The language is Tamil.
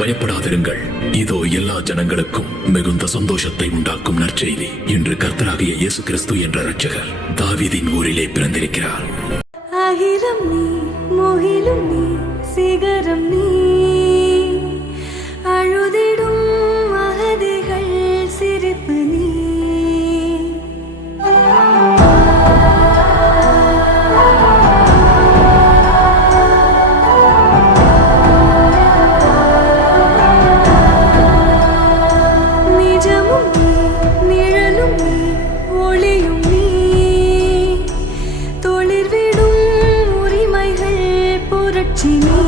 பயப்படாதிருங்கள், இதோ எல்லா ஜனங்களுக்கும் மிகுந்த சந்தோஷத்தை உண்டாக்கும் நற்செய்தி. இன்று கர்த்தராகிய இயேசு கிறிஸ்து என்ற இரட்சகர் தாவீதின் ஊரிலே பிறந்திருக்கிறார். ஆயிரம் நீ, முகிலும் நீ, சிகரம் நீ, அழுதிடும் அகதிகள் சிரிப்பு நீ. நிஜமும் நீ, நிழலும் நீ, ஒளியும் நீ, தொழிற்விடும் உரிமைகள் புரட்சி நீ.